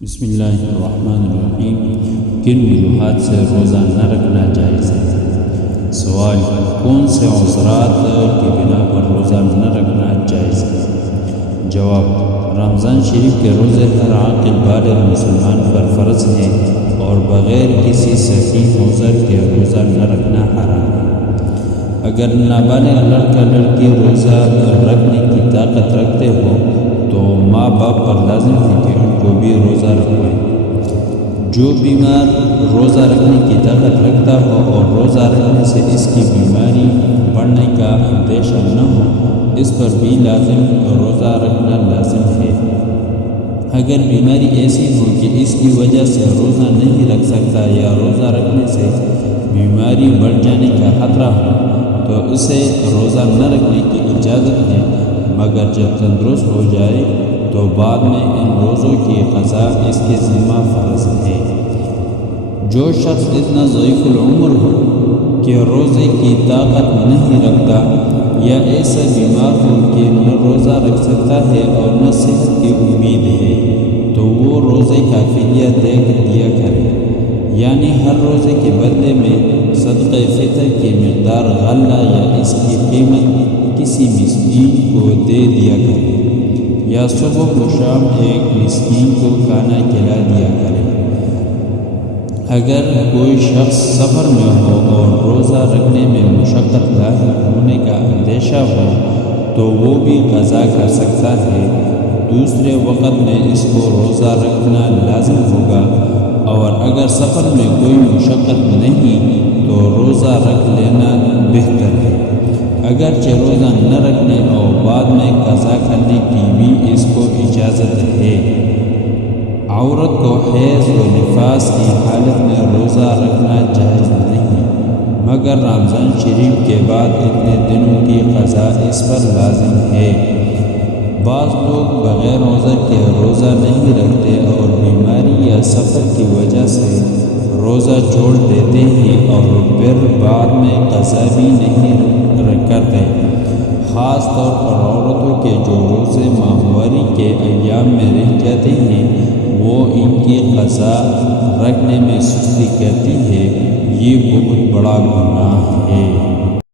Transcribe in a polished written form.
بسم اللہ الرحمن الرحیم۔ کن وجوہات سے روزہ نہ رکھنا جائز ہے؟ سوال: کون سے عذرات کی بنا پر روزہ نہ رکھنا جائز ہے؟ جواب: رمضان شریف کے روزے ہر عاقل بالغ مسلمان پر فرض ہیں اور بغیر کسی صحیح عذر کے روزہ نہ رکھنا حرام ہے۔ اگر نابالغ لڑکا لڑکی روزہ رکھنے کی طاقت رکھتے ہو تو ماں باپ پر لازم ہے کہ ان کو بھی روزہ رکھوائیں۔ جو بیمار روزہ رکھنے کی طاقت رکھتا ہو اور روزہ رکھنے سے اس کی بیماری بڑھنے کا اندیشہ نہ ہو، اس پر بھی لازم روزہ رکھنا لازم ہے۔ اگر بیماری ایسی ہو کہ اس کی وجہ سے روزہ نہیں رکھ سکتا یا روزہ رکھنے سے بیماری بڑھ جانے کا خطرہ ہو تو اسے روزہ نہ رکھنے کی اجازت ہے، مگر جب تندرست ہو جائے تو بعد میں ان روزوں کی قضا اس کے ذمہ فرض ہے۔ جو شخص اتنا ضعیف العمر ہو کہ روزے کی طاقت نہیں رکھتا یا ایسا بیمار ہو کہ نہ روزہ رکھ سکتا ہے اور نہ صحت کی امید ہے تو وہ روزے کا فدیہ دیا کرے، یعنی ہر روزے کے بدلے میں صدقہ فطر کی مقدار غلہ یا اس کی قیمت کسی مسکین کو دے دیا کرے، یا صبح و شام ایک مسکین کو کھانا کھلا دیا کرے۔ اگر کوئی شخص سفر میں ہو اور روزہ رکھنے میں مشقت لاحق ہونے کا اندیشہ ہو تو وہ بھی قضا کر سکتا ہے۔ دوسرے وقت میں اس کو روزہ رکھنا لازم ہوگا، اور اگر سفر میں کوئی مشقت نہیں تو روزہ رکھ لینا بہتر ہے، اگرچہ روزہ نہ رکھنے اور بعد میں قضا کرنے کی بھی اس کو اجازت ہے۔ عورت کو حیض و نفاس کی حالت میں روزہ رکھنا جائز نہیں، مگر رمضان شریف کے بعد اتنے دنوں کی قضا اس پر لازم ہے۔ بعض لوگ بغیر عذر کے روزہ نہیں رکھتے اور بیماری یا سفر کی وجہ سے روزہ چھوڑ دیتے ہیں اور پھر بعد میں قضا بھی نہیں کرتے۔ خاص طور پر عورتوں کے جو روزے ماہواری کے ایام میں رہ جاتے ہیں وہ ان کی قضا رکھنے میں سستی کرتی ہے، یہ بہت بڑا گناہ ہے۔